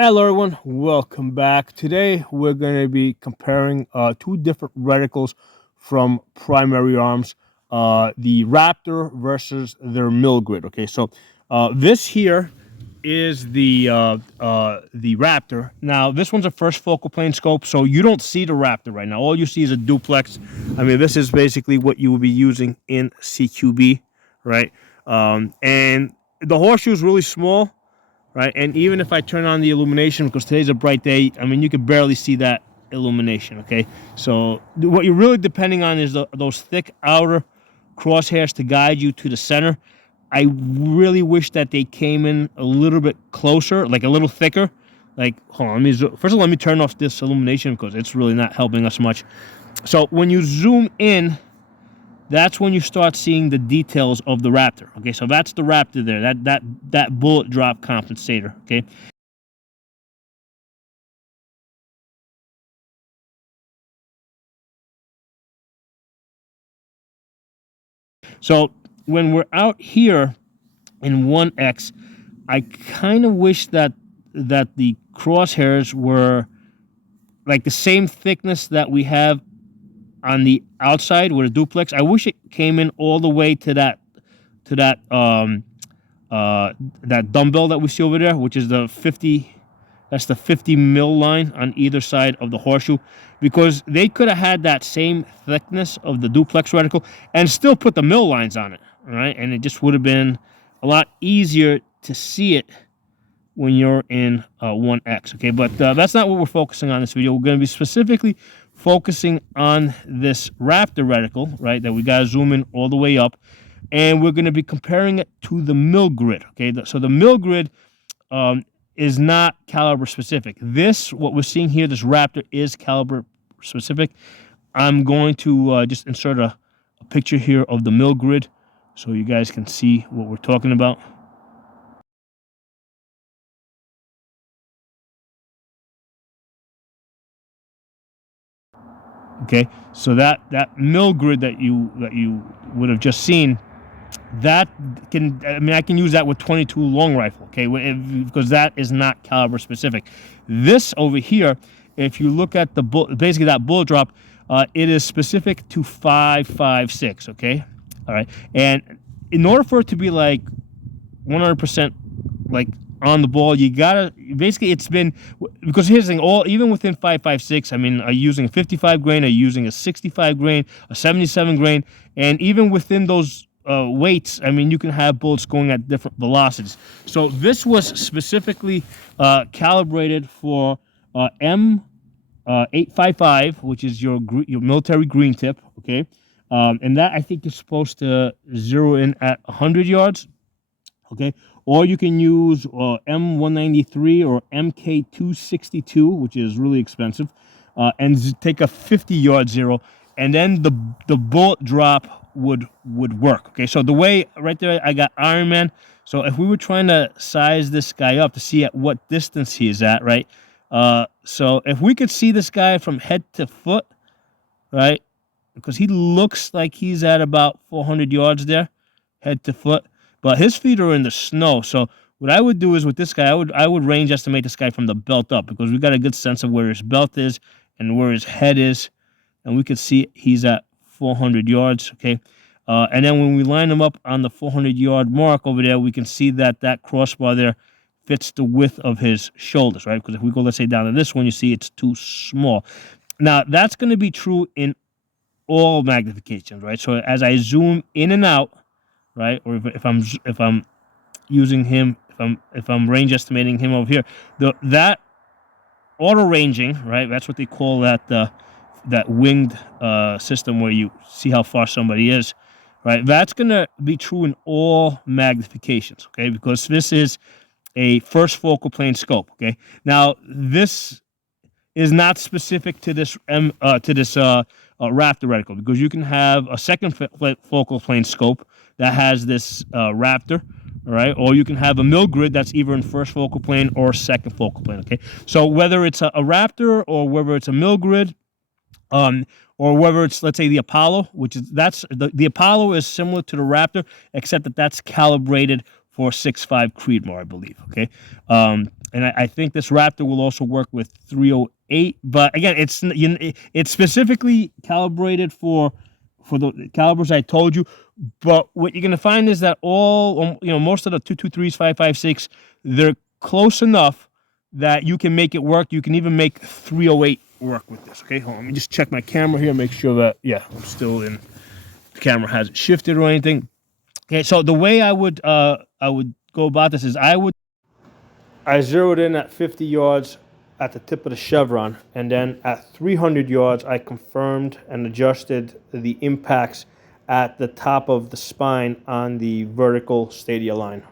Hello everyone, welcome back. Today we're going to be comparing two different reticles from Primary Arms, the Raptor versus their mill grid. Okay, so this here is the Raptor. Now this one's a first focal plane scope, so you don't see the Raptor right now. All you see is a duplex. I mean, this is basically what you will be using in CQB, right? And the horseshoe is really small. Right, and even if I turn on the illumination, because today's a bright day, I mean, you can barely see that illumination, okay? So what you're really depending on is those thick outer crosshairs to guide you to the center. I really wish that they came in a little bit closer, like a little thicker. Like, hold on, first of all, let me turn off this illumination because it's really not helping us much. So when you zoom in, that's when you start seeing the details of the Raptor. Okay, so that's the Raptor there, that bullet drop compensator. Okay. So when we're out here in 1X, I kind of wish that the crosshairs were like the same thickness that we have on the outside with a duplex. I wish it came in all the way to that that dumbbell that we see over there, which is the 50. That's the 50 mil line on either side of the horseshoe, because they could have had that same thickness of the duplex reticle and still put the mill lines on it, right? And it just would have been a lot easier to see it when you're in 1X, okay? But that's not what we're focusing on in this video. We're going to be specifically focusing on this Raptor reticle, right, that we got to zoom in all the way up, and we're going to be comparing it to the mill grid, okay? So the mill grid is not caliber specific. What we're seeing here, this Raptor, is caliber specific. I'm going to just insert a picture here of the mill grid so you guys can see what we're talking about. Okay, so that mill grid that you would have just seen, that can, I mean, I can use that with 22 long rifle, okay, because that is not caliber specific. This over here, if you look at the basically that bullet drop, it is specific to 5.56, okay, all right. And in order for it to be like 100% like on the ball, you gotta basically, it's been, because here's the thing, even within 5.56, I mean, are you using a 55 grain, are you using a 65 grain, a 77 grain, and even within those weights, I mean, you can have bullets going at different velocities. So this was specifically calibrated for M855, which is your military green tip, okay? And that, I think, is supposed to zero in at 100 yards, okay? Or you can use M193 or MK262, which is really expensive, and take a 50-yard zero, and then the bullet drop would work. Okay, so the way right there, I got Iron Man. So if we were trying to size this guy up to see at what distance he is at, right? So if we could see this guy from head to foot, right? Because he looks like he's at about 400 yards there, head to foot, but his feet are in the snow. So what I would do is with this guy, I would range estimate this guy from the belt up, because we got a good sense of where his belt is and where his head is, and we could see he's at 400 yards, okay? And then when we line him up on the 400-yard mark over there, we can see that crossbar there fits the width of his shoulders, right? Because if we go, let's say, down to this one, you see it's too small. Now, that's going to be true in all magnifications, right? So as I zoom in and out, right, or if I'm using him, if I'm range estimating him over here, that auto ranging, right? That's what they call that winged system, where you see how far somebody is, right? That's gonna be true in all magnifications, okay? Because this is a first focal plane scope, okay? Now this is not specific to this Raptor reticle, because you can have a second focal plane scope that has this Raptor, all right, or you can have a mill grid that's either in first focal plane or second focal plane, okay? So whether it's a Raptor or whether it's a mill grid, or whether it's, let's say, the Apollo, which is, that's the Apollo is similar to the Raptor, except that that's calibrated 4.65 Creedmoor, I believe. Okay, and I think this Raptor will also work with 308. But again, it's specifically calibrated for the calibers I told you. But what you're gonna find is that all most of the 223s, 5.56, they're close enough that you can make it work. You can even make 308 work with this. Okay, hold on, let me just check my camera here, make sure that I'm still in. The camera hasn't shifted or anything. Okay, so the way I would go about this is I zeroed in at 50 yards at the tip of the chevron, and then at 300 yards I confirmed and adjusted the impacts at the top of the spine on the vertical stadia line.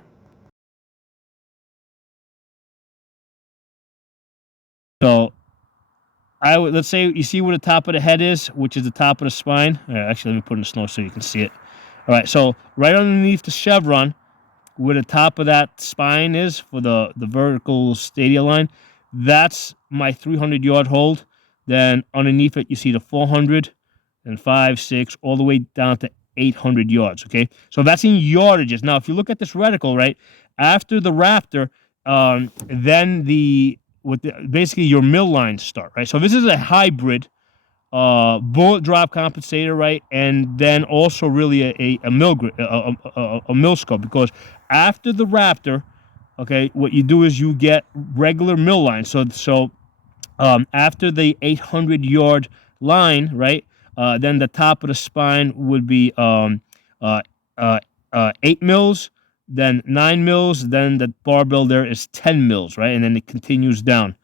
So let's say you see where the top of the head is, which is the top of the spine. Actually, let me put it in the snow so you can see it. All right, so right underneath the chevron, where the top of that spine is for the vertical stadia line, that's my 300-yard hold. Then underneath it, you see the 400 and 5, 6, all the way down to 800 yards. Okay, so that's in yardages. Now, if you look at this reticle, right after the Raptor, then basically your mill lines start. Right, so this is a hybrid bullet drop compensator, right, and then also really a mill scope, because after the Raptor, okay, what you do is you get regular mill lines. So after the 800-yard line, right, then the top of the spine would be 8 mils, then 9 mils, then the barbell there is 10 mils, right, and then it continues down.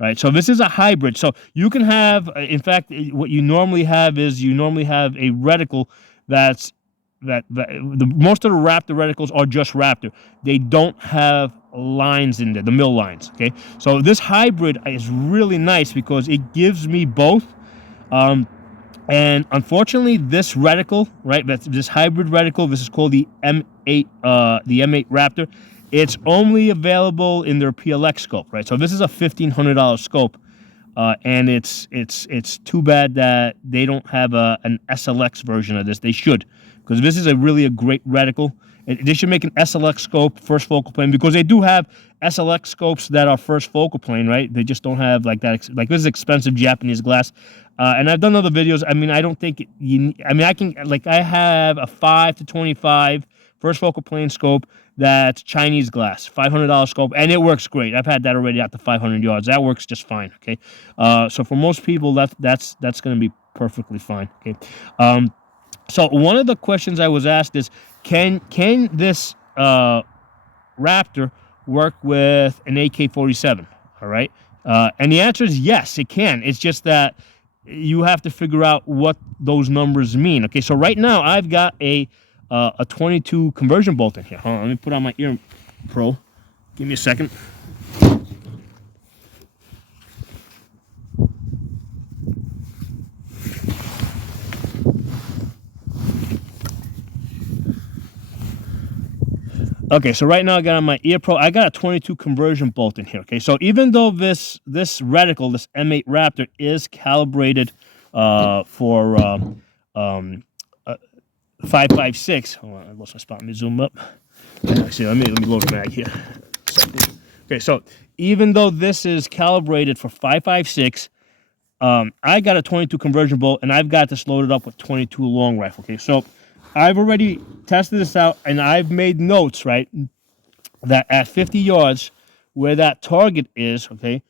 Right, so this is a hybrid. So you can have, in fact, what you normally have is a reticle that's most of the Raptor reticles are just Raptor. They don't have lines in there, the mill lines. Okay, so this hybrid is really nice because it gives me both. And unfortunately, this reticle, right, this hybrid reticle, this is called the M8, the M8 Raptor. It's only available in their PLX scope, right? So this is a $1,500 scope, and it's too bad that they don't have an SLX version of this. They should, because this is a great reticle. They should make an SLX scope, first focal plane, because they do have SLX scopes that are first focal plane, right? They just don't have like that. Like, this is expensive Japanese glass. And I've done other videos. I mean, I don't think I have a 5 to 25 first focal plane scope that's Chinese glass, $500 scope, and it works great. I've had that already out to 500 yards. That works just fine. Okay, so for most people, that's going to be perfectly fine. Okay, so one of the questions I was asked is, can this Raptor work with an AK-47? All right, and the answer is yes, it can. It's just that you have to figure out what those numbers mean. Okay, so right now I've got a 22 conversion bolt in here. Hold on, let me put on my ear pro. Give me a second. Okay, so right now I got on my ear pro. I got a 22 conversion bolt in here. Okay, so even though this reticle, this M8 Raptor, is calibrated for 5.56. Hold on, I lost my spot. Let me zoom up. Actually, let me load the mag here. Okay, so even though this is calibrated for 5.56, I got a 22 conversion bolt, and I've got this loaded up with 22 long rifle. Okay, so I've already tested this out, and I've made notes, right, that at 50 yards, where that target is, okay,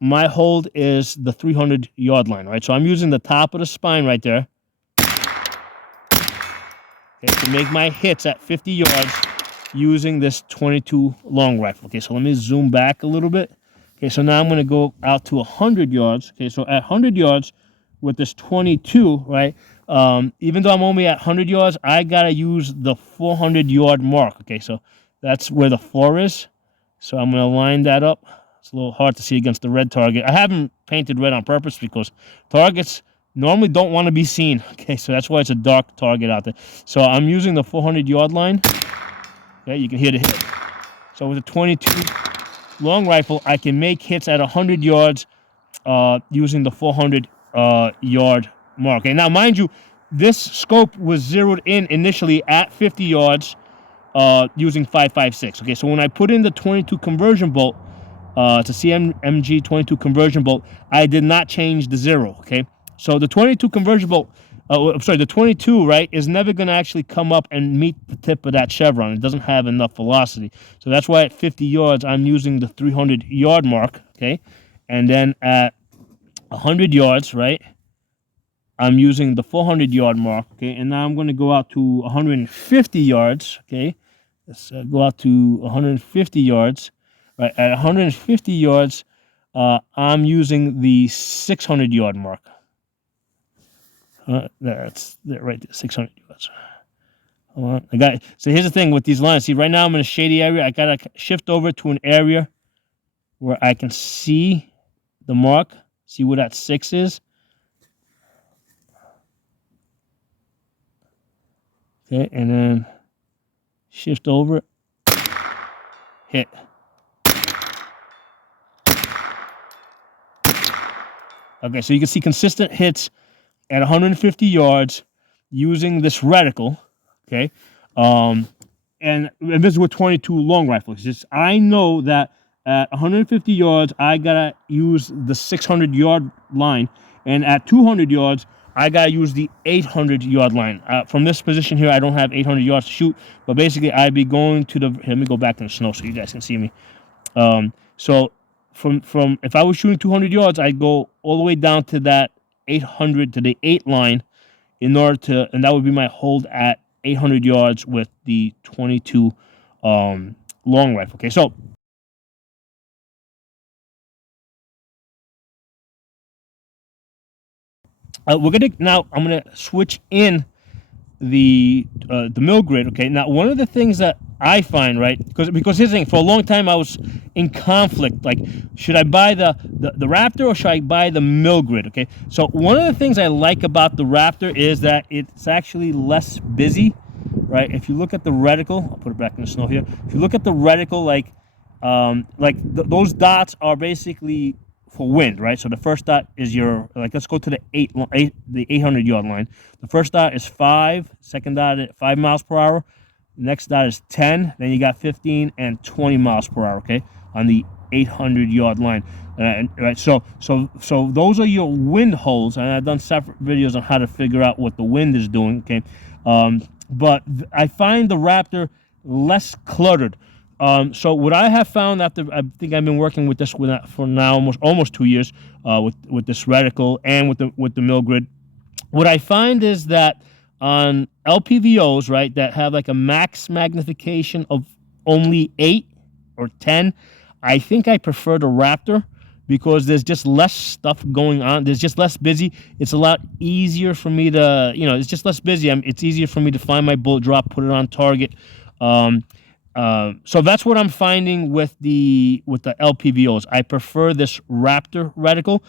my hold is the 300-yard line, right? So I'm using the top of the spine right there, okay, to make my hits at 50 yards using this 22 long rifle. Okay, so let me zoom back a little bit. Okay, so now I'm going to go out to 100 yards. Okay, so at 100 yards with this 22, right, even though I'm only at 100 yards, I got to use the 400-yard mark. Okay, so that's where the 4 is. So I'm going to line that up. It's a little hard to see against the red target. I haven't painted red on purpose because targets normally don't want to be seen. Okay, so that's why it's a dark target out there. So I'm using the 400-yard line. Okay, you can hear the hit. So with a 22 long rifle, I can make hits at 100 yards using the 400-yard mark. Okay, now mind you, this scope was zeroed in initially at 50 yards, using 5.56. Okay, so when I put in the 22 conversion bolt, to CMMG 22 conversion bolt, I did not change the 0. Okay, so the 22 conversion bolt, the 22, right, is never going to actually come up and meet the tip of that chevron. It doesn't have enough velocity, so that's why at 50 yards I'm using the 300 yard mark. Okay, and then at 100 yards, right, I'm using the 400 yard mark. Okay, and now I'm going to go out to 150 yards. Okay, let's go out to 150 yards. Right, at 150 yards, I'm using the 600 yard mark. That's right there, 600 yards. So here's the thing with these lines. See, right now I'm in a shady area. I gotta shift over to an area where I can see the mark, see where that 6 is. Okay, and then shift over, hit. Okay, so you can see consistent hits at 150 yards using this reticle. Okay, and this is with 22 long rifles. Just I know that at 150 yards I gotta use the 600 yard line, and at 200 yards I gotta use the 800 yard line. From this position here, I don't have 800 yards to shoot, but basically I'd be going to the. Let me go back in the snow so you guys can see me. So from if I was shooting 200 yards, I'd go all the way down to that 800 to the 8 line in order to, and that would be my hold at 800 yards with the 22 long rifle. Okay, so we're gonna now. I'm gonna switch in the mill grid. Okay, now one of the things that I find, right, because here's the thing, for a long time I was in conflict, like, should I buy the Raptor or should I buy the mill grid? Okay, so one of the things I like about the Raptor is that it's actually less busy, right? If you look at the reticle, I'll put it back in the snow here. If you look at the reticle, those dots are basically for wind, right? So the first dot is your, like, let's go to the 800 yard line. The first dot is 5, second dot is 5 miles per hour. The next dot is 10, then you got 15 and 20 miles per hour, okay, on the 800 yard line. Right, so those are your wind holes, and I've done separate videos on how to figure out what the wind is doing, okay? But I find the Raptor less cluttered. So what I have found after, I think I've been working with this for now almost 2 years, with this reticle and with the mill grid. What I find is that on LPVOs, right, that have like a max magnification of only 8 or 10, I think I prefer the Raptor because there's just less stuff going on. There's just less busy. It's a lot easier for me to, it's just less busy. It's easier for me to find my bullet drop, put it on target. So that's what I'm finding with the LPVOs. I prefer this Raptor reticle.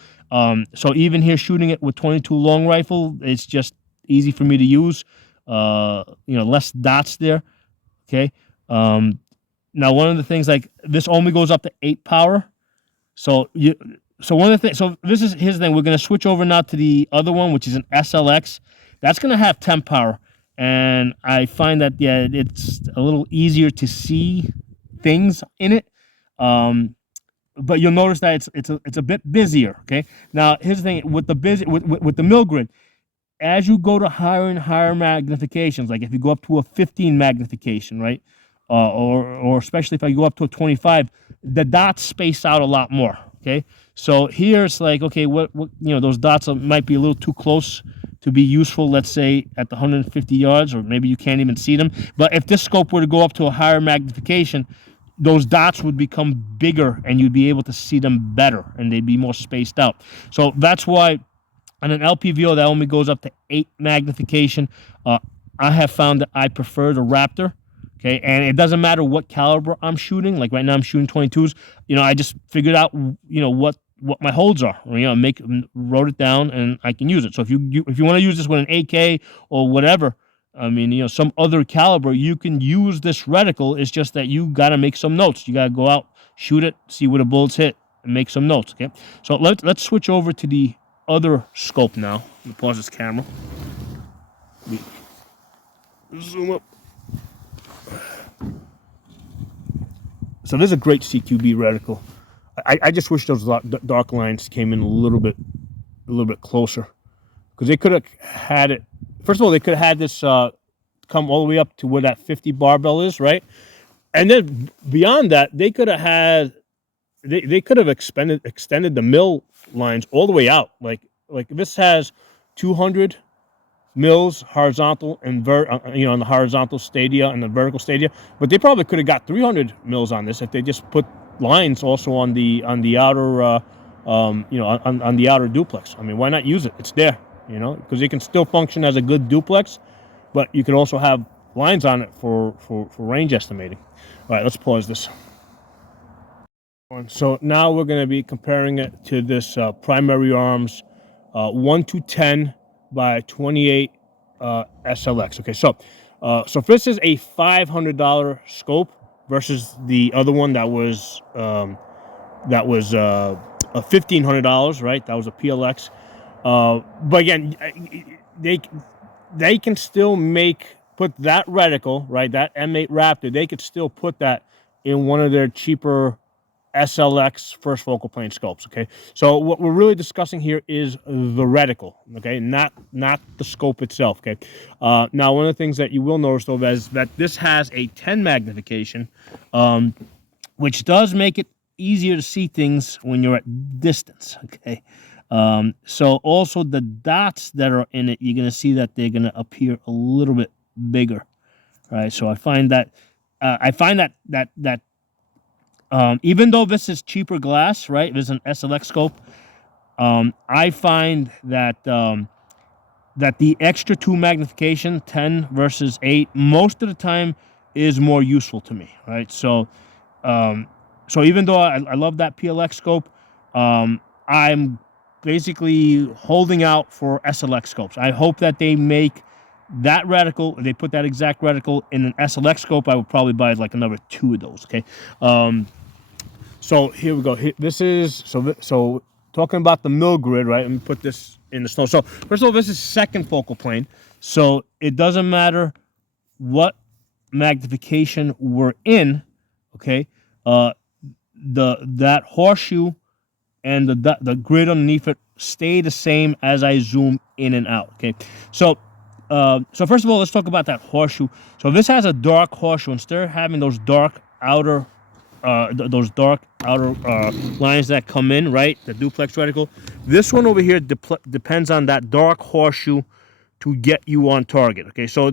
So even here shooting it with 22 long rifle, it's just easy for me to use. Less dots there. Okay. Now one of the things, like, this only goes up to 8 power. So one of the things. So here's the thing. We're gonna switch over now to the other one, which is an SLX. That's gonna have 10 power. And I find that, yeah, it's a little easier to see things in it. But you'll notice that it's a bit busier. Okay. Now here's the thing with the mill grid. As you go to higher and higher magnifications, like if you go up to a 15 magnification, right, or especially if I go up to a 25, the dots space out a lot more. Okay. So here it's like, okay, what those dots might be a little too close to be useful, let's say at the 150 yards, or maybe you can't even see them. But if this scope were to go up to a higher magnification, those dots would become bigger and you'd be able to see them better and they'd be more spaced out. So that's why on an LPVO that only goes up to 8 magnification, I have found that I prefer the Raptor. Okay, and it doesn't matter what caliber I'm shooting. Like right now I'm shooting 22s. I just figured out what my holds are. Wrote it down and I can use it. So if you want to use this with an AK or whatever, some other caliber, you can use this reticle. It's just that you got to make some notes. You got to go out, shoot it, see where the bullets hit, and make some notes. Okay, so let's switch over to the other scope now. Let me pause this camera. Zoom up. So this is a great CQB reticle. I just wish those dark lines came in a little bit closer, because they could have had it. First of all, they could have had this come all the way up to where that 50 barbell is, right? And then beyond that, they could have had they could have extended the mill lines all the way out. Like this has 200 mills horizontal and on the horizontal stadia and the vertical stadia, but they probably could have got 300 mills on this if they just put lines also on the outer on the outer duplex. I mean, why not use it? It's there, because it can still function as a good duplex, but you can also have lines on it for range estimating. All right, let's pause this. So now we're going to be comparing it to this Primary Arms 1-10 by 28 SLX. Okay, so if this is a $500 scope versus the other one that was $1,500, right? That was a PLX. But again, they can still put that reticle, right? That M8 Raptor, they could still put that in one of their cheaper SLX first focal plane scopes. Okay, so what we're really discussing here is the reticle, okay, not the scope itself. Okay, now one of the things that you will notice though is that this has a 10 magnification, which does make it easier to see things when you're at distance. Okay, so also the dots that are in it, you're going to see that they're going to appear a little bit bigger. Right, so I find that even though this is cheaper glass, right? This is an SLX scope. I find that that the extra 2 magnification, 10 versus 8, most of the time is more useful to me, right? So, so even though I love that PLX scope, I'm basically holding out for SLX scopes. I hope that they make that reticle, they put that exact reticle in an SLX scope. I would probably buy like another 2 of those. Okay. So here we go. This is so talking about the mill grid, right? Let me put this in the snow. So first of all, this is second focal plane, so it doesn't matter what magnification we're in. Okay, that horseshoe and the grid underneath it stay the same as I zoom in and out. Okay, so first of all, let's talk about that horseshoe. So this has a dark horseshoe. Instead of having those dark outer lines that come in, right, the duplex reticle, this one over here depends on that dark horseshoe to get you on target. Okay, so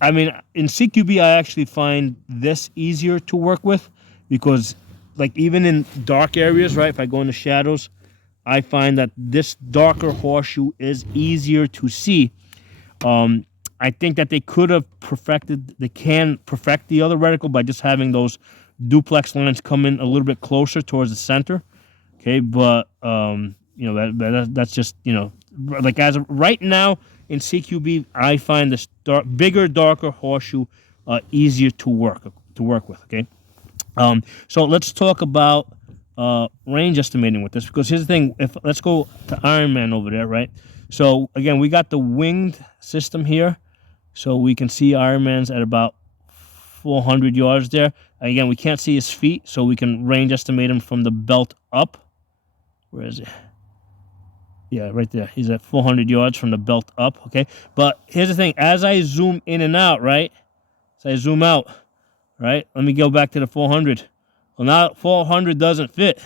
I mean, in CQB I actually find this easier to work with, because like even in dark areas, right, if I go in the shadows, I find that this darker horseshoe is easier to see. I think that they can perfect the other reticle by just having those duplex lines come in a little bit closer towards the center. Okay, but that's just, like as of right now in CQB, I find this bigger, darker horseshoe easier to work with. Okay, so let's talk about range estimating with this, because here's the thing. Let's go to Iron Man over there, right? So again, we got the winged system here. So we can see Iron Man's at about 400 yards there. Again, we can't see his feet, so we can range estimate him from the belt up. Where is it? Yeah, right there. He's at 400 yards from the belt up, okay? But here's the thing. As I zoom in and out, right? As I zoom out, right? Let me go back to the 400. Well, now 400 doesn't fit,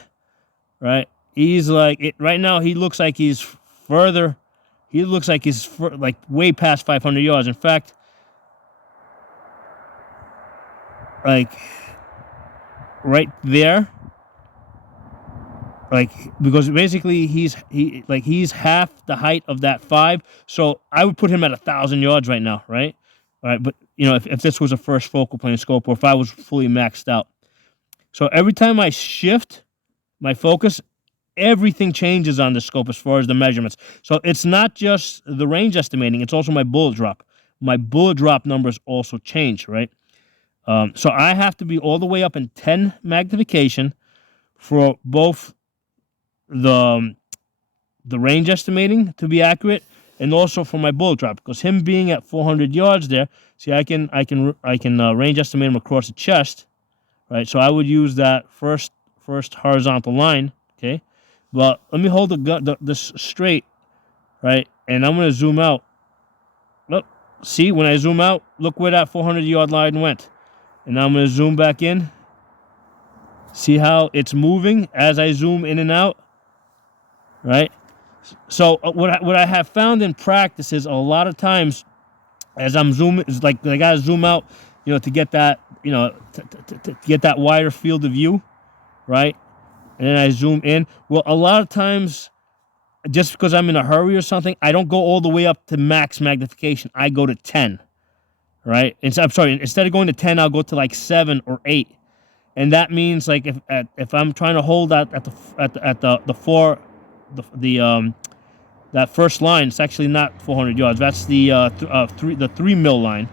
right? He's like, right now he looks like he's further. He looks like he's like way past 500 yards. In fact, like right there, like, because basically he's half the height of that 5. So I would put him at 1,000 yards right now, right? All right, but if this was a first focal plane scope, or if I was fully maxed out. So every time I shift my focus, everything changes on the scope as far as the measurements. So it's not just the range estimating, it's also my bullet drop. My bullet drop numbers also change, right? So I have to be all the way up in 10 magnification for both the range estimating to be accurate, and also for my bullet drop, because him being at 400 yards there, see, I can range estimate him across the chest, right? So I would use that first horizontal line, okay? But let me hold the gun this straight, right? And I'm gonna zoom out. Look, see, when I zoom out, look where that 400-yard line went. And now I'm gonna zoom back in. See how it's moving as I zoom in and out, right? So what I have found in practice is a lot of times as I'm zooming, it's like I gotta zoom out, to get that, to get that wider field of view, right? And then I zoom in. Well, a lot of times, just because I'm in a hurry or something, I don't go all the way up to max magnification. I go to 10, right? I'm sorry, instead of going to 10, I'll go to like 7 or 8. And that means like if I'm trying to hold that at that first line, it's actually not 400 yards. That's the 3 mil line,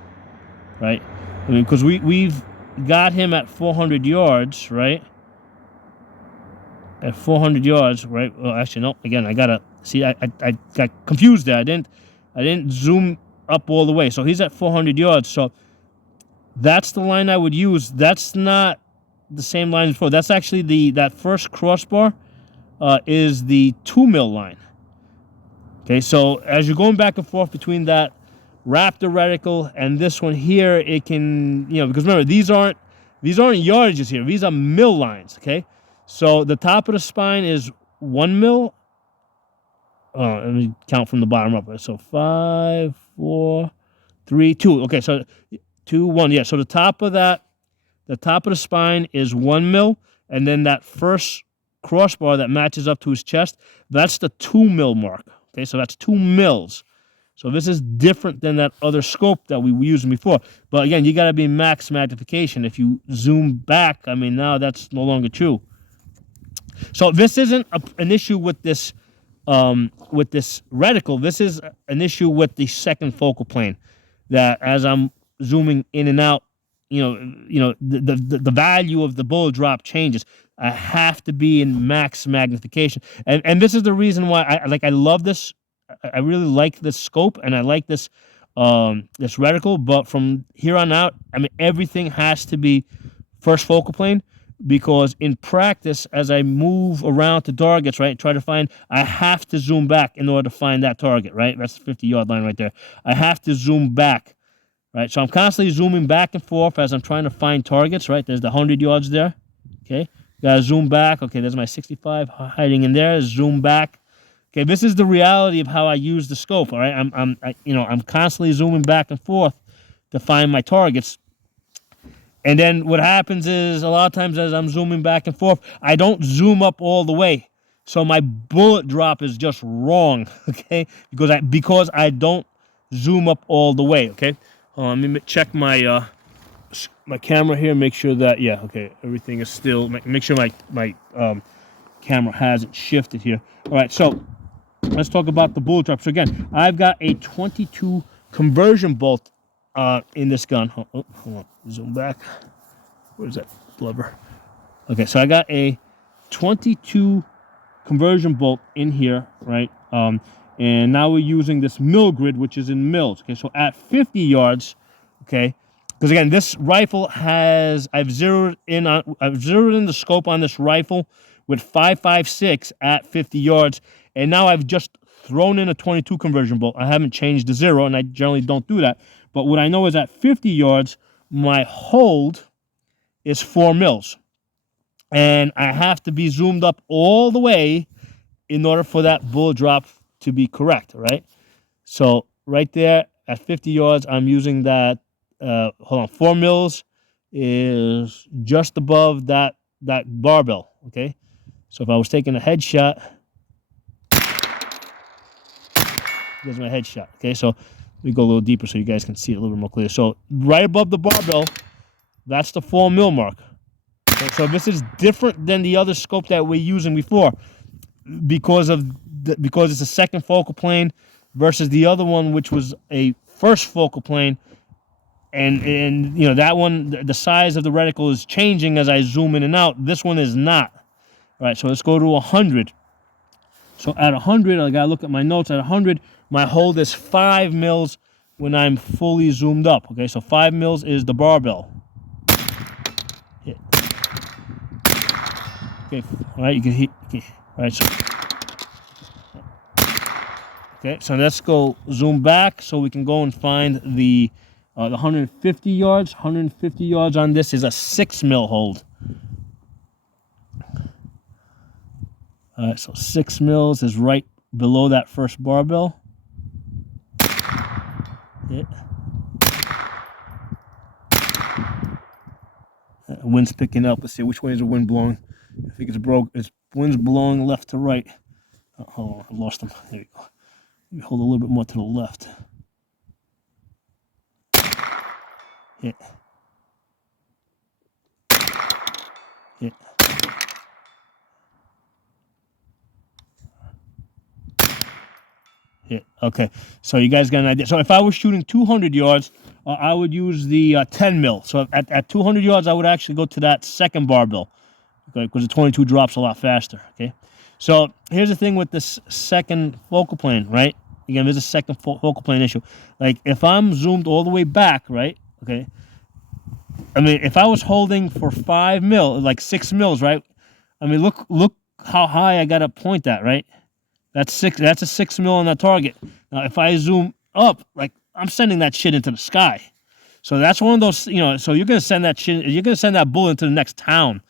right? I mean, because we've got him at 400 yards, right? At 400 yards, right? Well, actually, no. Again, I gotta see. I got confused there. I didn't zoom up all the way. So he's at 400 yards. So that's the line I would use. That's not the same line as before. That's actually that first crossbar is the 2 mil line. Okay, so as you're going back and forth between that Raptor reticle and this one here, it can, because remember, these aren't yardages here. These are mil lines, okay? So the top of the spine is 1 mil. Let me count from the bottom up. So 5, 4, 3, 2. Okay, so 2, 1. Yeah, so the top of the spine is 1 mil, and then that first crossbar that matches up to his chest, that's the 2 mil mark. Okay, so that's 2 mils. So this is different than that other scope that we were using before. But again, you got to be max magnification. If you zoom back, I mean, now that's no longer true. So this isn't an issue with this reticle. This is an issue with the second focal plane. That as I'm zooming in and out, the value of the bullet drop changes. I have to be in max magnification, and this is the reason why I love this. I really like this scope, and I like this reticle. But from here on out, I mean, everything has to be first focal plane, because in practice, as I move around to targets, right, try to find, I have to zoom back in order to find that target, right? That's the 50-yard line right there. I have to zoom back. Right, so I'm constantly zooming back and forth as I'm trying to find targets, right? There's the 100 yards there, okay? Gotta zoom back. Okay, there's my 65 hiding in there. Zoom back. Okay, this is the reality of how I use the scope, all right? I'm constantly zooming back and forth to find my targets. And then what happens is, a lot of times as I'm zooming back and forth, I don't zoom up all the way. So my bullet drop is just wrong, okay? Because I don't zoom up all the way, okay? Let me check my camera here, make sure that, yeah, okay, everything is still, make sure my camera hasn't shifted here. All right, so let's talk about the bullet drop. So again, I've got a 22 conversion bolt in this gun. Hold on, zoom back. Where's that blubber? Okay, so I got a 22 conversion bolt in here, right? And now we're using this mil grid, which is in mils. Okay, so at 50 yards, okay, because again, this rifle has, I've zeroed in the scope on this rifle with 5.56 at 50 yards, and now I've just thrown in a 22 conversion bolt. I haven't changed the zero, and I generally don't do that. But what I know is at 50 yards, my hold is 4 mils, and I have to be zoomed up all the way in order for that bullet drop to be correct, right? So right there at 50 yards, I'm using that, 4 mils is just above that barbell, okay? So if I was taking a headshot, there's my headshot, okay? So let me go a little deeper so you guys can see it a little bit more clear. So right above the barbell, that's the 4 mil mark. Okay, so this is different than the other scope that we're using before, because it's a second focal plane versus the other one, which was a first focal plane, and that one, the size of the reticle is changing as I zoom in and out. This one is not. All right, so let's go to 100. So at 100, I gotta look at my notes. At 100, my hold is 5 mils when I'm fully zoomed up. Okay, so 5 mils is the barbell. Hit. Okay, all right, you can hit. Okay, all right, so okay, so let's go zoom back so we can go and find the 150 yards. 150 yards on this is a 6 mil hold. All right, so 6 mils is right below that first barbell. Yeah. Wind's picking up. Let's see which way is the wind blowing. I think it's broke. It's wind's blowing left to right. Oh, hold on, I lost them. There you go. Let me hold a little bit more to the left. Yeah. Yeah. Yeah. Okay. So you guys got an idea. So if I was shooting 200 yards, I would use the 10 mil. So at 200 yards, I would actually go to that second barbell, okay, because the 22 drops a lot faster. Okay. So here's the thing with this second focal plane, right? Again, there's a second focal plane issue. Like if I'm zoomed all the way back, right? Okay. I mean, if I was holding for 5 mil, like 6 mils, right? I mean, look how high I got to point at, right? That's a 6 mil on that target. Now, if I zoom up, like I'm sending that shit into the sky. So that's one of those, so you're gonna send that shit, you're gonna send that bullet into the next town.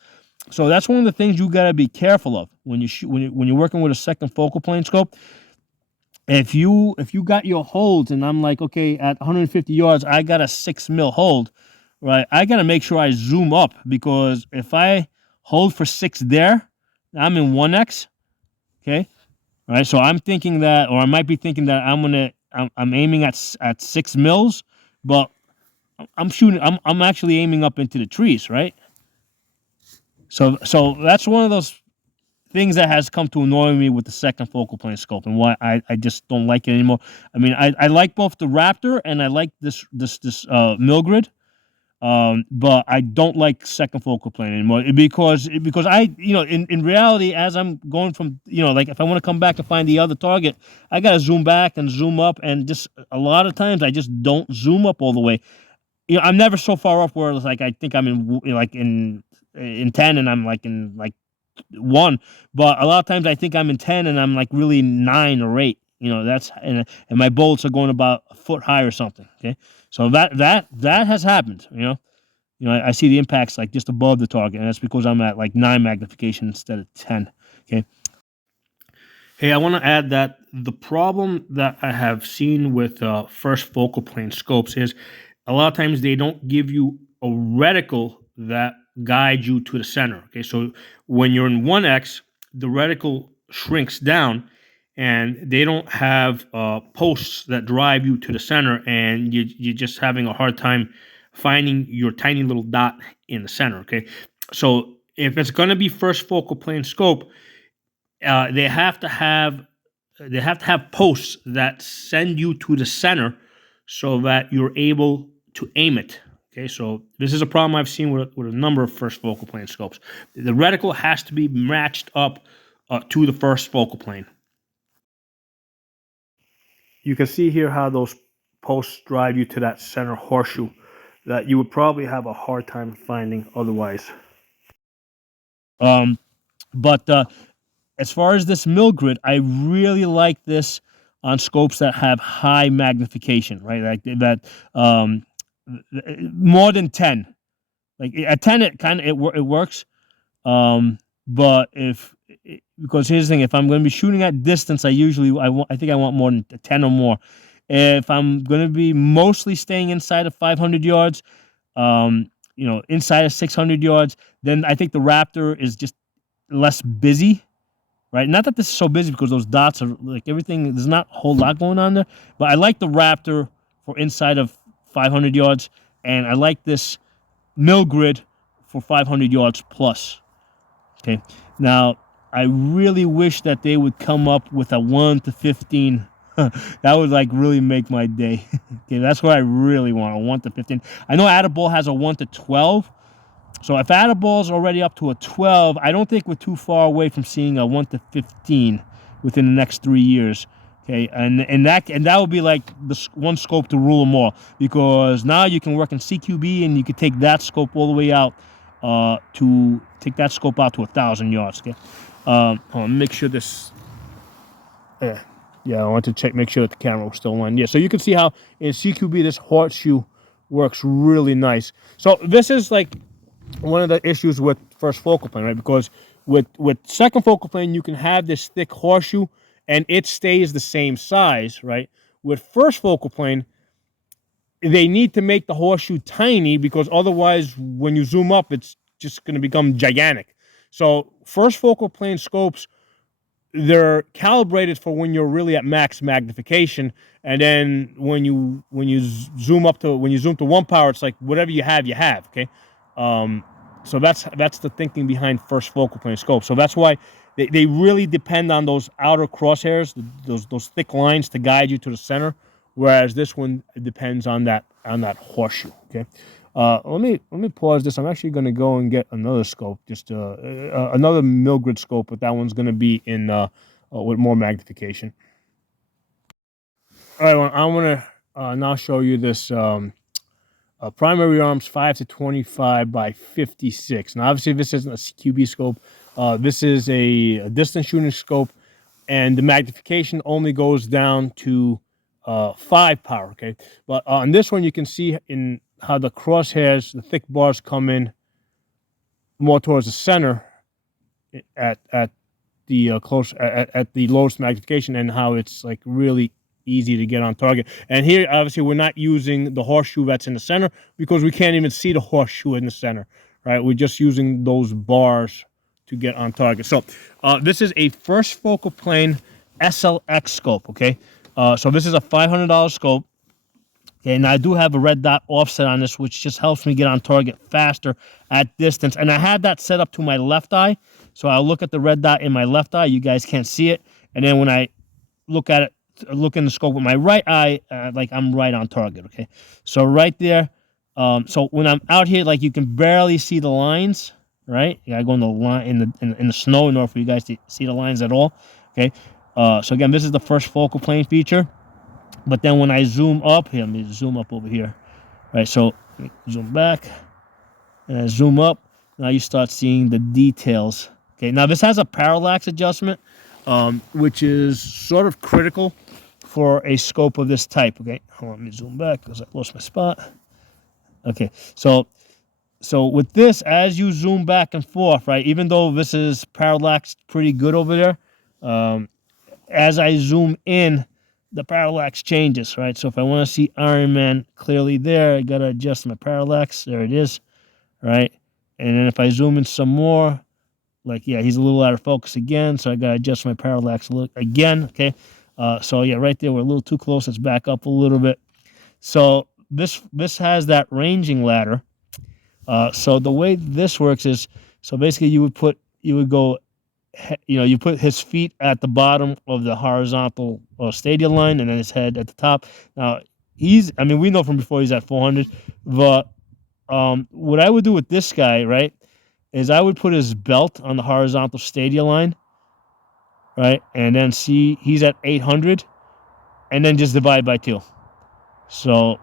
So that's one of the things you gotta be careful of when you shoot, when you're working with a second focal plane scope. If you got your holds and I'm like, okay, at 150 yards, I got a 6 mil hold, right? I gotta make sure I zoom up, because if I hold for 6 there, I'm in 1x, okay? All right, so I'm thinking that, or I might be thinking that I'm aiming at 6 mils, but I'm actually aiming up into the trees, right? So that's one of those things that has come to annoy me with the second focal plane scope, and why I just don't like it anymore. I mean, I like both the Raptor and I like this mill grid. But I don't like second focal plane anymore, because I, in reality, as I'm going from, like if I want to come back and find the other target, I got to zoom back and zoom up, and just a lot of times I just don't zoom up all the way. I'm never so far up where it's like I think I'm in 10 and I'm like in like 1, but a lot of times I think I'm in 10 and I'm like really 9 or 8. That's and my bolts are going about a foot high or something. Okay, so that has happened. I see the impacts like just above the target, and that's because I'm at like 9 magnification instead of 10. Okay. Hey, I want to add that the problem that I have seen with first focal plane scopes is a lot of times they don't give you a reticle that guides you to the center. Okay, so when you're in 1x, the reticle shrinks down, and they don't have posts that drive you to the center, and you're just having a hard time finding your tiny little dot in the center. Okay, so if it's going to be first focal plane scope, they have to have posts that send you to the center so that you're able to aim it. Okay, so this is a problem I've seen with a number of first focal plane scopes. The reticle has to be matched up to the first focal plane. You can see here how those posts drive you to that center horseshoe that you would probably have a hard time finding otherwise. But as far as this mill grid, I really like this on scopes that have high magnification, right? Like that, more than 10. Like at 10, it works. But because here's the thing, if I'm going to be shooting at distance, I think I want more than 10 or more. If I'm going to be mostly staying inside of 500 yards, inside of 600 yards, then I think the Raptor is just less busy, right? Not that this is so busy, because those dots are like everything. There's not a whole lot going on there, but I like the Raptor for inside of 500 yards, and I like this mill grid for 500 yards plus. Okay, now I really wish that they would come up with a 1 to 15. That would like really make my day. Okay, that's what I really want, a 1 to 15. I know Attaboy has a 1 to 12. So if Attaboy's already up to a 12, I don't think we're too far away from seeing a 1 to 15. within the next 3 years. Okay, and that will be like the one scope to rule them all, because now you can work in CQB and you can take that scope all the way out to take that scope out to 1,000 yards. Okay, hold on, make sure this. Yeah, I want to make sure that the camera was still on. Yeah, so you can see how in CQB this horseshoe works really nice. So this is like one of the issues with first focal plane, right? Because with second focal plane, you can have this thick horseshoe and it stays the same size, right? With first focal plane, they need to make the horseshoe tiny, because otherwise, when you zoom up, it's just going to become gigantic. So first focal plane scopes, they're calibrated for when you're really at max magnification, and then when you zoom to 1 power, it's like whatever you have, okay. So that's the thinking behind first focal plane scope. So that's why they really depend on those outer crosshairs, those thick lines to guide you to the center, whereas this one depends on that horseshoe. Okay. Let me pause this. I'm actually going to go and get another scope, just another Milgrid scope, but that one's going to be in with more magnification. All right, well, I'm going to now show you this primary arms 5 to 25 by 56. Now, obviously, this isn't a QB scope. This is a distance shooting scope, and the magnification only goes down to 5 power. Okay, but on this one, you can see in how the crosshairs, the thick bars, come in more towards the center at the at the lowest magnification, and how it's like really easy to get on target. And here, obviously, we're not using the horseshoe that's in the center, because we can't even see the horseshoe in the center, right? We're just using those bars to get on target. So this is a first focal plane SLX scope. Okay, so this is a $500 scope. Okay, and I do have a red dot offset on this, which just helps me get on target faster at distance. And I have that set up to my left eye, so I'll look at the red dot in my left eye. You guys can't see it, and then when I look at it, look in the scope with my right eye, like I'm right on target. Okay, so right there. So when I'm out here, like you can barely see the lines. Right, you gotta go in the line in the snow in order for you guys to see the lines at all. Okay, so again, this is the first focal plane feature. But then when I zoom up here, let me zoom up over here. Right, so zoom back and I zoom up. Now you start seeing the details. Okay, now this has a parallax adjustment, which is sort of critical for a scope of this type. Okay, hold on, let me zoom back because I lost my spot. Okay, so with this, as you zoom back and forth, right, even though this is parallaxed pretty good over there, as I zoom in, the parallax changes, right? So if I want to see Iron Man clearly there, I got to adjust my parallax. There it is, right? And then if I zoom in some more, like, yeah, he's a little out of focus again, so I got to adjust my parallax again, okay? So, yeah, right there, we're a little too close. Let's back up a little bit. So this has that ranging ladder. So the way this works is, so basically you would go, you put his feet at the bottom of the horizontal stadium line, and then his head at the top. Now, we know from before he's at 400, but what I would do with this guy, right, is I would put his belt on the horizontal stadium line, right, and then see he's at 800, and then just divide by 2. So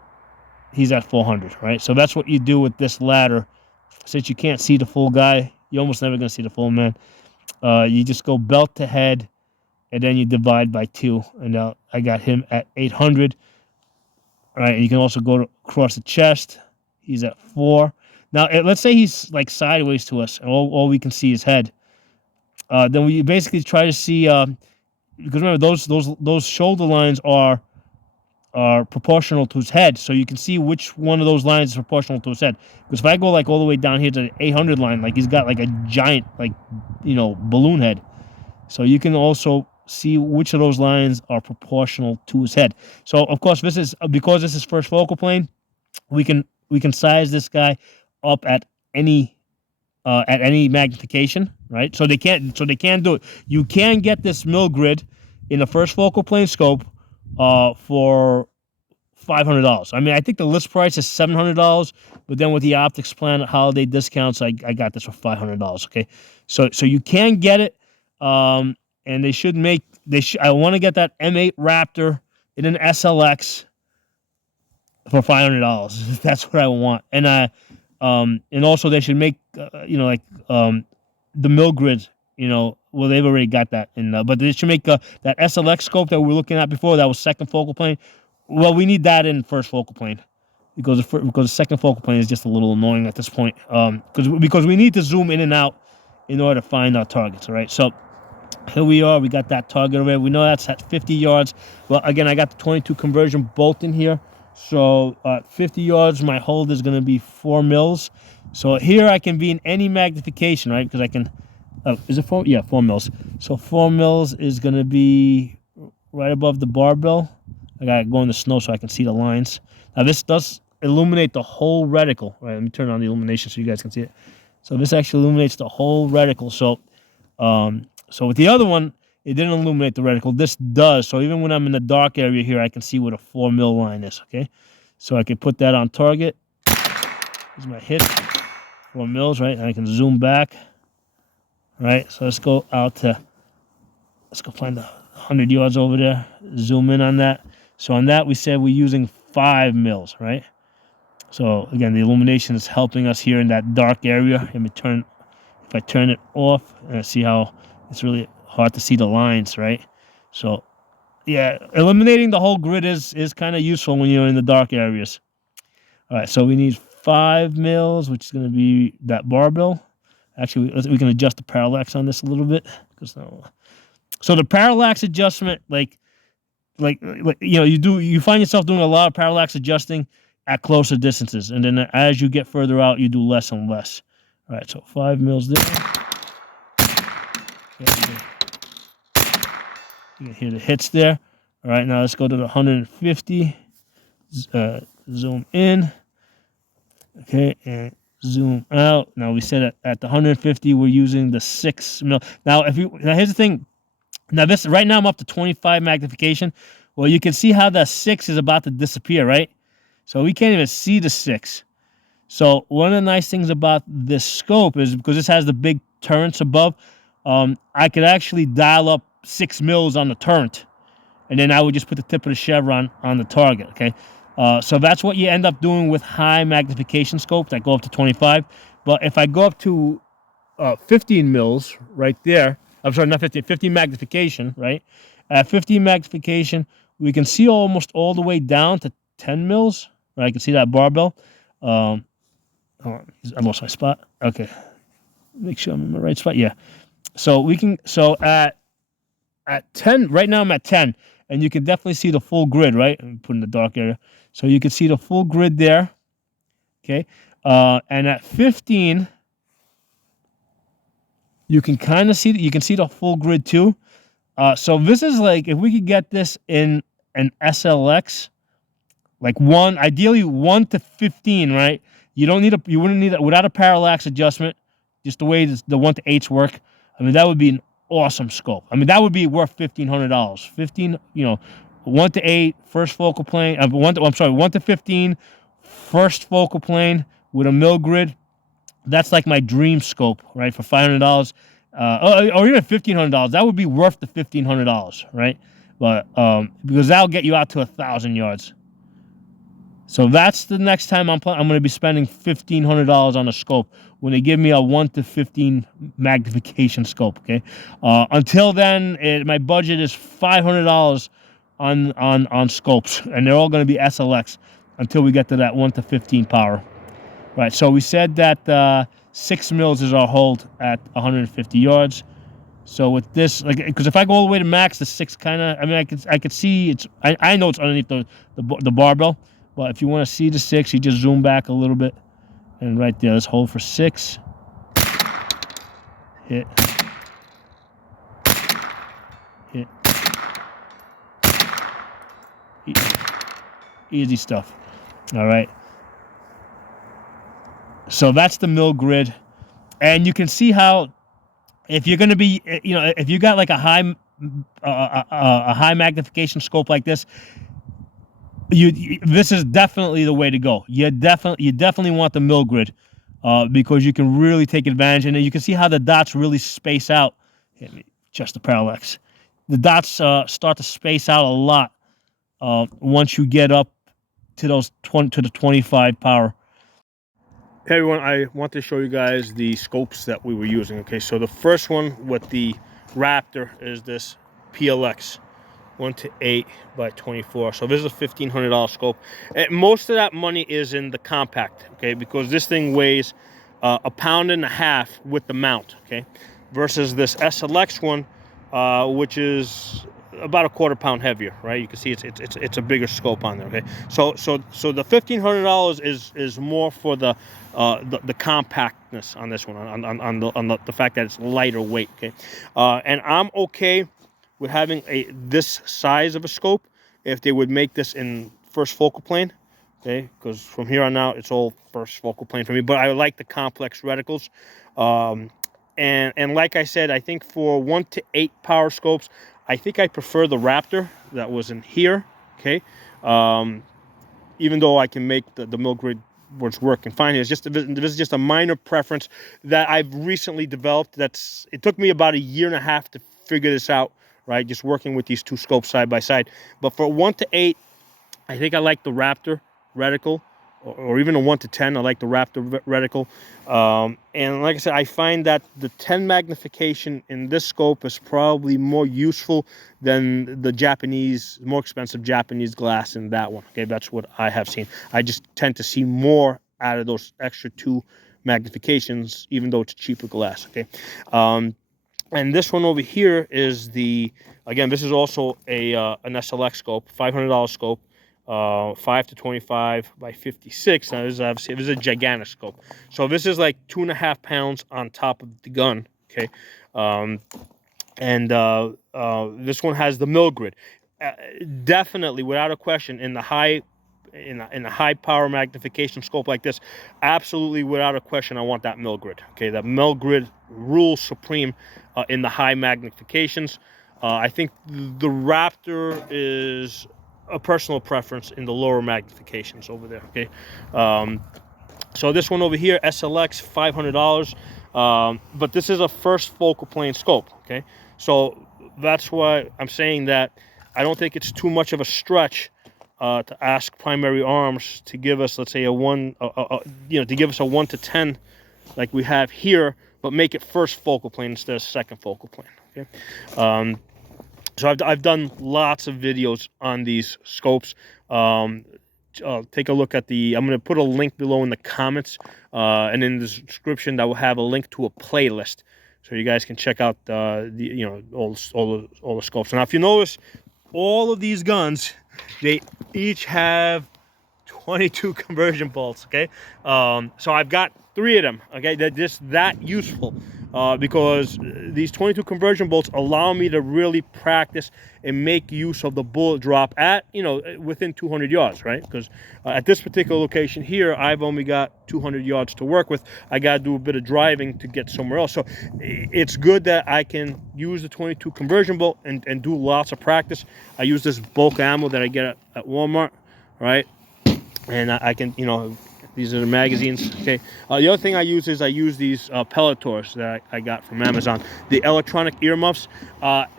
he's at 400, right? So that's what you do with this ladder. Since you can't see the full guy, you're almost never going to see the full man. You just go belt to head, and then you divide by 2. And now I got him at 800. All right, and you can also go across the chest. He's at 4. Now, let's say he's like sideways to us, and all we can see is head. Then we basically try to see, because remember those shoulder lines are proportional to his head, so you can see which one of those lines is proportional to his head. Because if I go like all the way down here to the 800 line, like he's got like a giant, like, balloon head. So you can also see which of those lines are proportional to his head. So of course, because this is first focal plane, we can size this guy up at any magnification, right? So they can't do it. You can get this Milgrid in the first focal plane scope for $500. I think the list price is $700, but then with the Optics Planet holiday discounts, I got this for $500. Okay, so you can get it, and they should make I want to get that M8 Raptor in an SLX for $500. That's what I want. And also they should make the mill grid. Well, they've already got that but they should make that SLX scope that we were looking at before. That was second focal plane. Well, we need that in first focal plane because the second focal plane is just a little annoying at this point. Because we need to zoom in and out in order to find our targets. All right, so here we are. We got that target over there. We know that's at 50 yards. Well, again, I got the 22 conversion bolt in here. So 50 yards, my hold is going to be 4 mils. So here I can be in any magnification, right? Because I can, is it 4? Yeah, 4 mils. So 4 mils is going to be right above the barbell. I got to go in the snow so I can see the lines. Now this does illuminate the whole reticle. Right, let me turn on the illumination so you guys can see it. So this actually illuminates the whole reticle. So with the other one, it didn't illuminate the reticle. This does. So even when I'm in the dark area here, I can see what a 4 mil line is. Okay, so I can put that on target. Here's my hit. 4 mils, right? And I can zoom back. Right. So let's go find the 100 yards over there. Zoom in on that. So on that, we said we're using 5 mils, right? So again, the illumination is helping us here in that dark area. If I turn it off, and I see how it's really hard to see the lines, right? So yeah, eliminating the whole grid is kind of useful when you're in the dark areas. All right, so we need 5 mils, which is going to be that barbell. Actually, we can adjust the parallax on this a little bit. So the parallax adjustment, you find yourself doing a lot of parallax adjusting at closer distances, and then as you get further out, you do less and less. All right, so 5 mils there. Okay, you can hear the hits there. All right, now let's go to the 150. Zoom in. Okay, and zoom out. Now we said at the 150, we're using the 6 mil. Now here's the thing. Now right now I'm up to 25 magnification. Well, you can see how the 6 is about to disappear, right? So we can't even see the 6. So one of the nice things about this scope is because this has the big turrets above, I could actually dial up 6 mils on the turret, and then I would just put the tip of the chevron on the target. Okay, so that's what you end up doing with high magnification scopes that go up to 25. But if I go up to 15 mils right there, I'm sorry, not 15 magnification, right? At 15 magnification, we can see almost all the way down to 10 mils. Right? I can see that barbell. Hold on, I lost my spot. Okay, make sure I'm in the right spot. Yeah. So at 10 right now I'm at 10, and you can definitely see the full grid. Right? I'm putting the dark area, so you can see the full grid there. Okay. And at 15. You can kind of see that. You can see the full grid too. So this is like, if we could get this in an SLX, like ideally 1 to 15, right? You wouldn't need it without a parallax adjustment, just the way the 1 to 8s work. I mean, that would be an awesome scope. I mean, that would be worth $1,500. 1 to 8 first focal plane. 1 to 15 first focal plane with a mill grid. That's like my dream scope, right? For $500, or even $1,500, that would be worth the $1,500, right? But because that'll get you out to 1,000 yards. So that's the next time I'm going to be spending $1,500 on a scope when they give me a 1 to 15 magnification scope. Okay. Until then, my budget is $500 on scopes, and they're all going to be SLX until we get to that 1 to 15 power. Right, so we said that 6 mils is our hold at 150 yards. So with this, because if I go all the way to max, the 6 kind of, I mean, I could see it's. I know it's underneath the barbell, but if you want to see the 6, you just zoom back a little bit, and right there, let's hold for 6. Hit. Easy stuff. All right. So that's the mill grid, and you can see how if you're going to be, if you got like a high magnification scope like this, this is definitely the way to go. You definitely want the mill grid because you can really take advantage, and you can see how the dots really space out. Just the parallax. the dots start to space out a lot once you get up to those 20 to the 25 power. Hey everyone, I want to show you guys the scopes that we were using. Okay, so the first one with the Raptor is this PLX 1:8 by 24. So this is a $1,500 scope. And most of that money is in the compact, okay, because this thing weighs 1.5 pounds with the mount, okay, versus this SLX one, which is about a 1/4 pound heavier, right? You can see it's a bigger scope on there, okay. So the $1,500 is more for the compactness on this one, on the fact that it's lighter weight, okay. And I'm okay with having this size of a scope if they would make this in first focal plane, okay, because from here on out it's all first focal plane for me. But I like the complex reticles, and like I said, I think for 1 to 8 power scopes, I think I prefer the Raptor that was in here, okay. Even though I can make the mill grid boards work and fine, this is just a minor preference that I've recently developed. It took me about 1.5 years to figure this out, right? Just working with these two scopes side by side. But for 1 to 8, I think I like the Raptor reticle, or even a 1 to 10, I like the Raptor reticle. And like I said, I find that the 10 magnification in this scope is probably more useful than the Japanese, more expensive Japanese glass in that one. Okay, that's what I have seen. I just tend to see more out of those extra 2 magnifications, even though it's cheaper glass. Okay. And this one over here is again, this is also an SLX scope, $500 scope, 5 to 25 by 56. Now this is a gigantic scope. So this is like 2.5 pounds on top of the gun, okay. This one has the mill grid. Definitely, without a question, in the high power magnification scope like this, absolutely without a question, I want that mill grid. Okay, that mill grid rules supreme in the high magnifications. I think the Raptor is a personal preference in the lower magnifications over there. Okay, so this one over here, SLX, $500, but this is a first focal plane scope. Okay, so that's why I'm saying that I don't think it's too much of a stretch to ask Primary Arms to give us, let's say, to give us a 1 to 10 like we have here, but make it first focal plane instead of second focal plane. Okay. So I've done lots of videos on these scopes. Take a look at I'm going to put a link below in the comments, and in the description that will have a link to a playlist, so you guys can check out all the scopes. Now, if you notice, all of these guns, they each have 22 conversion bolts. Okay, so I've got 3 of them. Okay, they're just that useful. Because these 22 conversion bolts allow me to really practice and make use of the bullet drop at, within 200 yards, right? Because at this particular location here, I've only got 200 yards to work with. I got to do a bit of driving to get somewhere else. So it's good that I can use the 22 conversion bolt and do lots of practice. I use this bulk ammo that I get at Walmart, right? And I can, these are the magazines. Okay. The other thing I use these pelletors that I got from Amazon. The electronic earmuffs.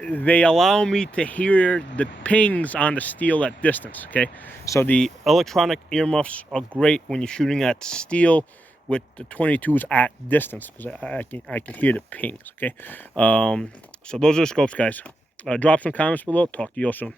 They allow me to hear the pings on the steel at distance. Okay. So the electronic earmuffs are great when you're shooting at steel with the 22s at distance, because I can hear the pings. Okay. So those are the scopes, guys. Drop some comments below. Talk to you all soon.